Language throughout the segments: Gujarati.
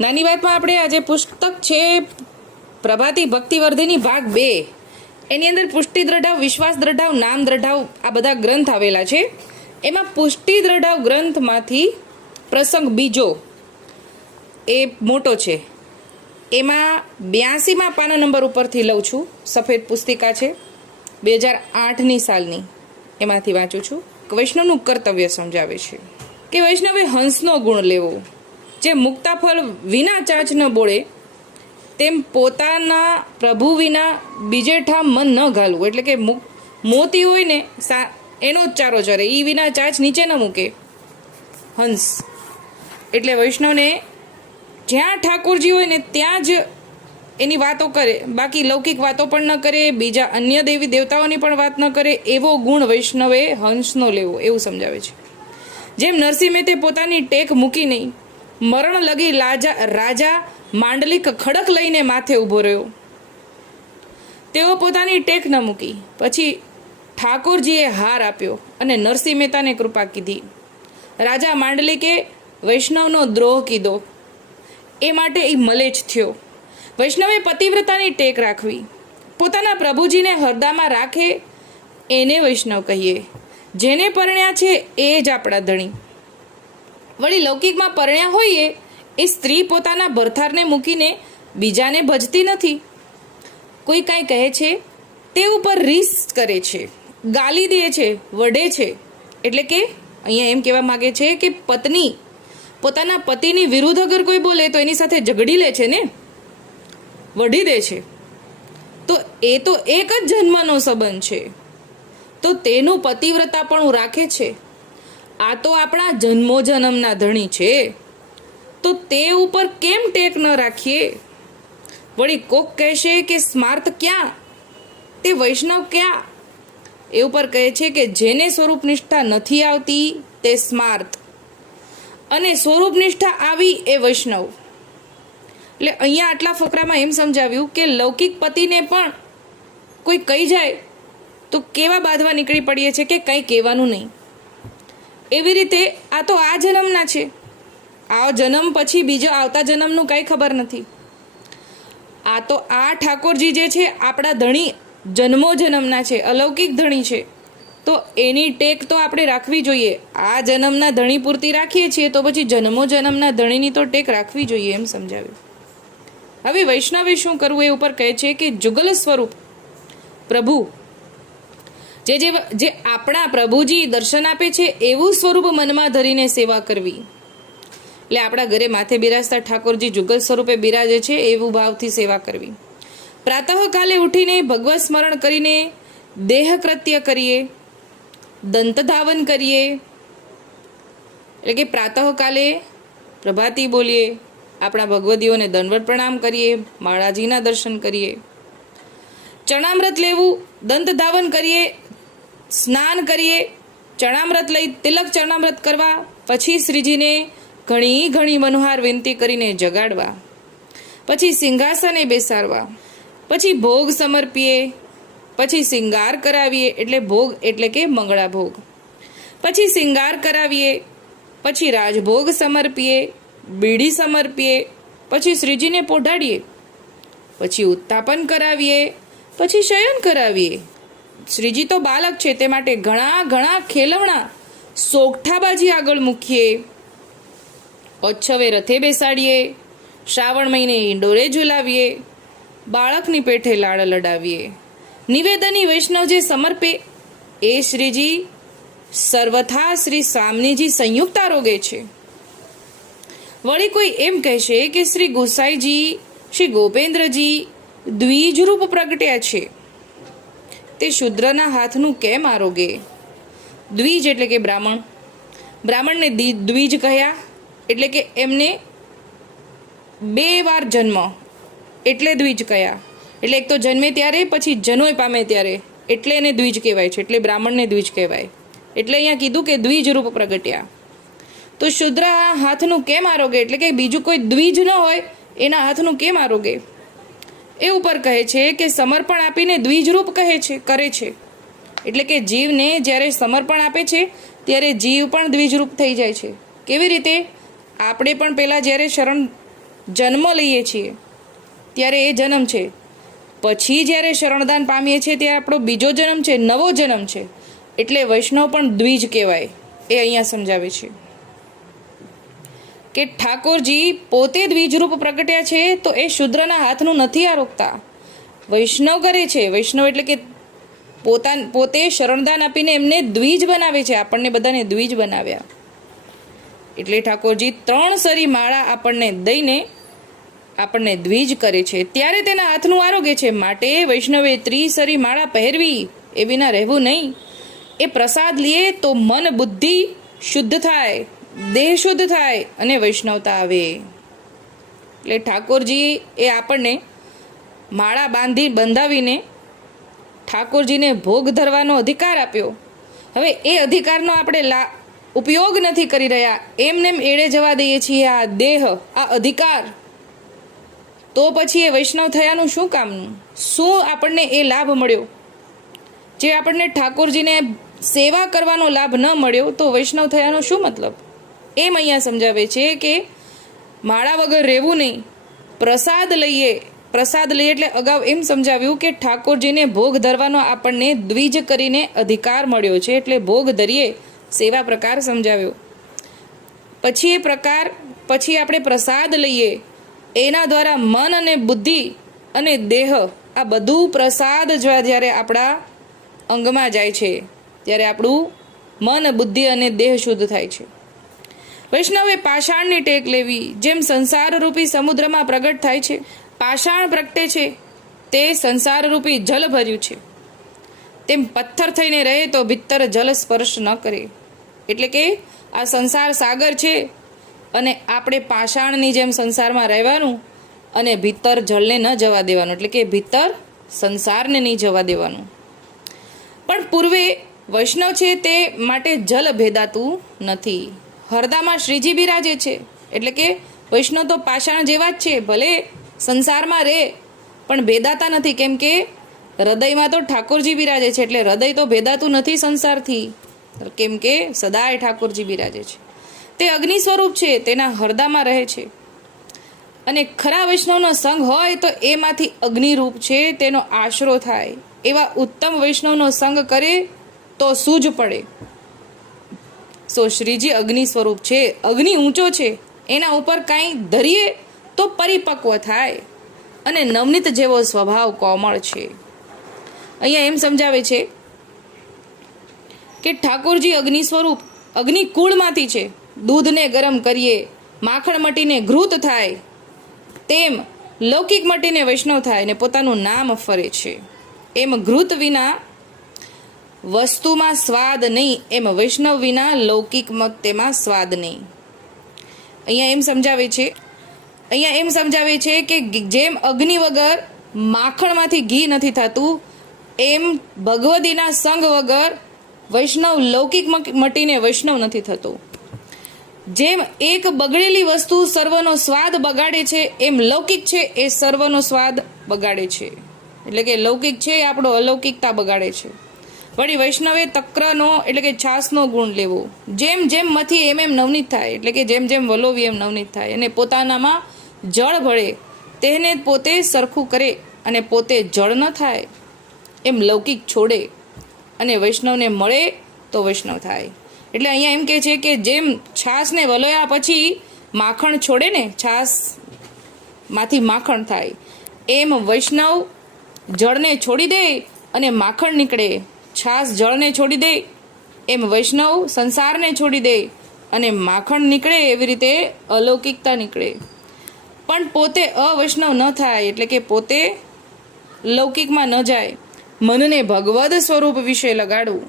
નાની વાતમાં આપણે આજે પુસ્તક છે પ્રભાતી ભક્તિવર્ધિની ભાગ 2, એની અંદર પુષ્ટિ દ્રઢાવ, વિશ્વાસ દ્રઢાવ, નામ દ્રઢાવ આ બધા ગ્રંથ આવેલા છે. એમાં પુષ્ટિ દ્રઢાવ ગ્રંથમાંથી પ્રસંગ બીજો એ મોટો છે. એમાં 82મા પાના નંબર ઉપરથી લઉં છું. સફેદ પુસ્તિકા છે 2008ની સાલની, એમાંથી વાંચું છું. વૈષ્ણવનું કર્તવ્ય સમજાવે છે કે વૈષ્ણવે હંસનો ગુણ લેવો, જે મુક્તા ફળ વિના ચાંચ ન બોળે, તેમ પોતાના પ્રભુ વિના બીજે ઠામ મન ન ઘાલવું. એટલે કે મોતી હોય ને એનો જ ચારો ચરે, એ વિના ચાંચ નીચે ન મૂકે હંસ. એટલે વૈષ્ણવને જ્યાં ઠાકોરજી હોય ને ત્યાં જ એની વાતો કરે, બાકી લૌકિક વાતો પણ ન કરે, બીજા અન્ય દેવી દેવતાઓની પણ વાત ન કરે. એવો ગુણ વૈષ્ણવે હંસનો લેવો, એવું સમજાવે છે. જેમ નરસિંહ મહેતે પોતાની ટેક મૂકી નહીં, મરણ લગી રાજા માંડલિક ખડક લઈને માથે ઊભો રહ્યો, તેઓ પોતાની ટેક ન મૂકી. પછી ઠાકોરજીએ હાર આપ્યો અને નરસિંહ મહેતાને કૃપા કીધી. રાજા માંડલિકે વૈષ્ણવનો દ્રોહ કીધો, એ માટે એ મલેચ્છ થયો. વૈષ્ણવે પતિવ્રતાની ટેક રાખવી, પોતાના પ્રભુજીને હૃદયમાં રાખે એને વૈષ્ણવ કહીએ. જેને પરણ્યા છે એ જ આપણા ધણી. વળી લૌકિકમાં પરણ્યા હોઈએ એ સ્ત્રી પોતાના ભરથારને મૂકીને બીજાને ભજતી નથી. કોઈ કાંઈ કહે છે તે ઉપર રીસ કરે છે, ગાલી દે છે, વઢે છે. એટલે કે અહીંયા એમ કહેવા માગે છે કે પત્ની પોતાના પતિની વિરુદ્ધ અગર કોઈ બોલે તો એની સાથે ઝઘડી લે છે ને, વઢી દે છે. તો એ તો એક જ જન્મનો સંબંધ છે, તો તેનું પતિવ્રતાપણું રાખે છે. આ તો આપણા જન્મો જન્મના ધણી છે, તો તે ઉપર કેમ ટેક ન રાખીએ? વળી કોક કહેશે કે સ્માર્ત ક્યાં, તે વૈષ્ણવ ક્યાં? એ ઉપર કહે છે કે જેને સ્વરૂપ નિષ્ઠા નથી આવતી તે સ્માર્ત, અને સ્વરૂપ નિષ્ઠા આવી એ વૈષ્ણવ. એટલે અહીંયા આટલા ફકરામાં એમ સમજાવ્યું કે લૌકિક પતિને પણ કોઈ કહી જાય તો કેવા બાંધવા નીકળી પડીએ છે કે કંઈ કહેવાનું નહીં. એવી રીતે આ તો આ જન્મના છે, આ જન્મ પછી બીજો આવતા જન્મનું કાંઈ ખબર નથી. આ તો આ ઠાકોરજી જે છે આપણા ધણી જન્મો જન્મના છે, અલૌકિક ધણી છે, તો એની ટેક તો આપણે રાખવી જોઈએ. આ જન્મના ધણી પૂરતી રાખીએ છીએ તો પછી જન્મો જન્મના ધણીની તો ટેક રાખવી જોઈએ, એમ સમજાવ્યું. હવે વૈષ્ણવે શું કરવું એ ઉપર કહે છે કે જુગલ સ્વરૂપ પ્રભુ જે આપણા પ્રભુજી દર્શન આપે છે એવું સ્વરૂપ મનમાં ધરીને સેવા કરવી. એટલે આપણા ઘરે માથે બિરાજતા ઠાકોરજી જુગલ સ્વરૂપે બિરાજે છે એવું ભાવથી સેવા કરવી. પ્રાતઃકાલે ઉઠીને ભગવત સ્મરણ કરીને દેહ કૃત્ય કરીએ, દંત ધાવન કરીએ. એટલે કે પ્રાતઃકાલે પ્રભાતી બોલીએ, આપણા ભગવદીઓને દંડવત પ્રણામ કરીએ, માળાજીના દર્શન કરીએ, ચણામૃત લેવું, દંત ધાવન કરીએ, સ્નાન કરીએ, ચણામૃત લઈ તિલક ચરણામૃત કરવા, પછી શ્રીજીને ઘણી ઘણી મનોહાર વિનંતી કરીને જગાડવા, પછી સિંહાસને બેસાડવા, પછી ભોગ સમર્પીએ, પછી શિંગાર કરાવીએ. એટલે ભોગ એટલે કે મંગળા ભોગ. પછી શિંગાર કરાવીએ, પછી રાજભોગ સમર્પીએ, બીડી સમર્પીએ, પછી શ્રીજીને પોઢાડીએ, પછી ઉત્તાપન કરાવીએ, પછી શયન કરાવીએ. શ્રીજી તો બાલક છે તે માટે ઘણા ઘણા ખેલવણા સોગઠાબાજી આગળ મૂકીએ, ઓચ્છવે રથે બેસાડીએ, શ્રાવણ મહિને ઈંડોરે ઝુલાવીએ, બાળકની પેઠે લાડ લડાવીએ. નિવેદની વૈષ્ણવ જે સમર્પે એ શ્રીજી સર્વથા શ્રી સ્વામીજી સંયુક્ત આરોગે છે. વળી કોઈ એમ કહેશે કે શ્રી ગોસાઈજી, શ્રી ગોપેન્દ્રજી દ્વિજરૂપ પ્રગટ્યા છે, તે શુદ્રના હાથનું કેમ આરોગે? દ્વિજ એટલે કે બ્રાહ્મણ, બ્રાહ્મણને દ્વિજ કહ્યા એટલે કે એમને 2 વાર જન્મ એટલે દ્વિજ કહ્યા. એટલે એક તો જન્મે ત્યારે, પછી જનોય પામે ત્યારે, એટલે એને દ્વિજ કહેવાય છે, એટલે બ્રાહ્મણને દ્વિજ કહેવાય. એટલે અહીંયા કીધું કે દ્વિજ રૂપ પ્રગટ્યા. તો શુદ્ર હાથનું કેમ આરોગે? એટલે કે બીજું કોઈ દ્વિજ ન હોય એના હાથનું કેમ આરોગે? એ ઉપર કહે છે કે સમર્પણ આપીને દ્વિજરૂપ કરે છે. એટલે કે જીવને જ્યારે સમર્પણ આપે છે ત્યારે જીવ પણ દ્વિજરૂપ થઈ જાય છે. કેવી રીતે? આપણે પણ પહેલાં જ્યારે શરણ જન્મ લઈએ છીએ ત્યારે એ જન્મ છે, પછી જ્યારે શરણદાન પામીએ છીએ ત્યારે આપણો બીજો જન્મ છે, નવો જન્મ છે. એટલે વૈષ્ણવ પણ દ્વિજ કહેવાય. એ અહીંયા સમજાવે છે કે ઠાકોરજી પોતે દ્વિજરૂપ પ્રગટ્યા છે તો એ શુદ્રના હાથનું નથી આરોગતા, વૈષ્ણવ કરે છે. વૈષ્ણવ એટલે કે પોતે શરણદાન આપીને એમને દ્વિજ બનાવે છે, આપણને બધાને દ્વિજ બનાવ્યા. એટલે ઠાકોરજી 3 સરી માળા આપણને દઈને આપણને દ્વિજ કરે છે, ત્યારે તેના હાથનું આરોગ્ય છે. માટે વૈષ્ણવે 3 સરી માળા પહેરવી, એ વિના રહેવું નહીં. એ પ્રસાદ લઈએ તો મન બુદ્ધિ શુદ્ધ થાય, દેહ શુદ્ધ થાય અને વૈષ્ણવતા આવે. એટલે ઠાકોરજી એ આપણને માળા બંધાવીને ઠાકોરજીને ભોગ ધરવાનો અધિકાર આપ્યો. હવે એ અધિકારનો આપણે ઉપયોગ નથી કરી રહ્યા, એમને એળે જવા દઈએ છીએ આ દેહ, આ અધિકાર, તો પછી એ વૈષ્ણવ થયાનું શું કામનું? શું આપણને એ લાભ મળ્યો? જે આપણને ઠાકોરજીને સેવા કરવાનો લાભ ન મળ્યો તો વૈષ્ણવ થયાનો શું મતલબ? એમ અહીંયા સમજાવે છે કે માળા વગર રહેવું નહીં, પ્રસાદ લઈએ એટલે અગાઉ એમ સમજાવ્યું કે ઠાકોરજીને ભોગ ધરવાનો આપણને દ્વિજ કરીને અધિકાર મળ્યો છે, એટલે ભોગ ધરીએ, સેવા પ્રકાર સમજાવ્યો. પછી આપણે પ્રસાદ લઈએ, એના દ્વારા મન અને બુદ્ધિ અને દેહ, આ બધું પ્રસાદ જ્યારે આપણા અંગમાં જાય છે ત્યારે આપણું મન, બુદ્ધિ અને દેહ શુદ્ધ થાય છે. વૈષ્ણવે પાષાણની ટેક લેવી, જેમ સંસારરૂપી સમુદ્રમાં પ્રગટ થાય છે. પાષાણ પ્રગટે છે તે સંસારરૂપી જલ ભર્યું છે, તેમ પથ્થર થઈને રહે તો ભીતર જલ સ્પર્શ ન કરે. એટલે કે આ સંસાર સાગર છે અને આપણે પાષાણની જેમ સંસારમાં રહેવાનું અને ભીતર જળને ન જવા દેવાનું, એટલે કે ભીતર સંસારને નહીં જવા દેવાનું. પણ પૂર્વે વૈષ્ણવ છે તે માટે જલ ભેદાતું નથી. હરદામાં શ્રીજી બિરાજે છે, એટલે કે વૈષ્ણવ તો પાષાણ જેવા જ છે, ભલે સંસારમાં રહે પણ ભેદાતા નથી, કેમ કે હૃદયમાં તો ઠાકોરજી બિરાજે છે. એટલે હૃદય તો ભેદાતું નથી સંસારથી, કેમ કે સદાય ઠાકોરજી બિરાજે છે. તે અગ્નિ સ્વરૂપ છે, તેના હરદામાં રહે છે. અને ખરા વૈષ્ણવનો સંગ હોય તો એમાંથી અગ્નિરૂપ છે તેનો આશરો થાય. એવા ઉત્તમ વૈષ્ણવનો સંગ કરે તો સૂજ પડે. શ્રીજી અગ્નિ સ્વરૂપ છે, અગ્નિ ઊંચો છે, એના ઉપર કાંઈ ધરીએ તો પરિપક્વ થાય અને નવનીત જેવો સ્વભાવ કોમળ છે. અહીંયા એમ સમજાવે છે કે ઠાકોરજી અગ્નિ સ્વરૂપ, અગ્નિ કુળમાંથી છે. દૂધને ગરમ કરીએ, માખણ મટીને ઘૃત થાય, તેમ લૌકિક મટીને વૈષ્ણવ થાય ને પોતાનું નામ ફરે છે. એમ ઘૃત વિના વસ્તુમાં સ્વાદ નહીં, એમ વૈષ્ણવ વિના લૌકિક તેમાં સ્વાદ નહીં. અહીંયા એમ સમજાવે છે કે જેમ અગ્નિ વગર માખણમાંથી ઘી નથી થતું, એમ ભગવદીના સંગ વગર વૈષ્ણવ લૌકિક મટીને વૈષ્ણવ નથી થતો. જેમ એક બગડેલી વસ્તુ સર્વનો સ્વાદ બગાડે છે, એમ લૌકિક છે એ સર્વનો સ્વાદ બગાડે છે. એટલે કે લૌકિક છે એ આપણો અલૌકિકતા બગાડે છે. વળી વૈષ્ણવે તક્રનો એટલે કે છાસનો ગુણ લેવો. જેમ જેમ મથી એમ નવનીત થાય, એટલે કે જેમ જેમ વલોવી એમ નવનીત થાય. અને પોતાનામાં જળ ભળે તેને પોતે સરખું કરે અને પોતે જળ ન થાય, એમ લૌકિક છોડે અને વૈષ્ણવને મળે તો વૈષ્ણવ થાય. એટલે અહીંયા એમ કહે છે કે જેમ છાસને વલોયા પછી માખણ છોડે ને, છાસમાંથી માખણ થાય, એમ વૈષ્ણવ જળને છોડી દે અને માખણ નીકળે. છાસ જળને છોડી દે એમ વૈષ્ણવ સંસારને છોડી દે અને માખણ નીકળે. એવી રીતે અલૌકિકતા નીકળે. પણ પોતે અવૈષ્ણવ ન થાય, એટલે કે પોતે લૌકિકમાં ન જાય. મનને ભગવદ સ્વરૂપ વિશે લગાડવું.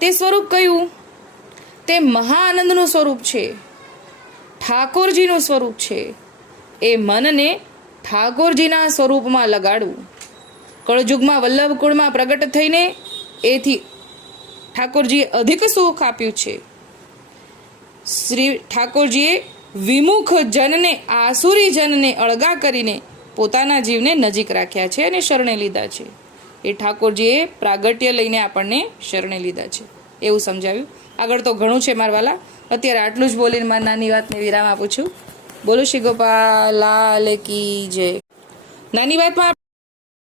તે સ્વરૂપ કયું? તે મહાઆનંદનું સ્વરૂપ છે, ઠાકોરજીનું સ્વરૂપ છે. એ મનને ઠાકોરજીના સ્વરૂપમાં લગાડવું. કળયુગમાં વલ્લભ કુળમાં પ્રગટ થઈને એથી ઠાકોરજીએ અધિક સુખ આપ્યું છે. શ્રી ઠાકોરજીએ વિમુખ જનને, આસુરી જનને અળગા કરીને પોતાના જીવને નજીક રાખ્યા છે અને શરણે લીધા છે. એ ઠાકોરજીએ પ્રાગટ્ય લઈને આપણને શરણે લીધા છે, એવું સમજાવ્યું. આગળ તો ઘણું છે મારવાલા, અત્યારે આટલું જ બોલીને મારી નાની વાતને વિરામ આપું છું. બોલો શ્રી ગોપાલ લાલ કી જય. નાની વાતમાં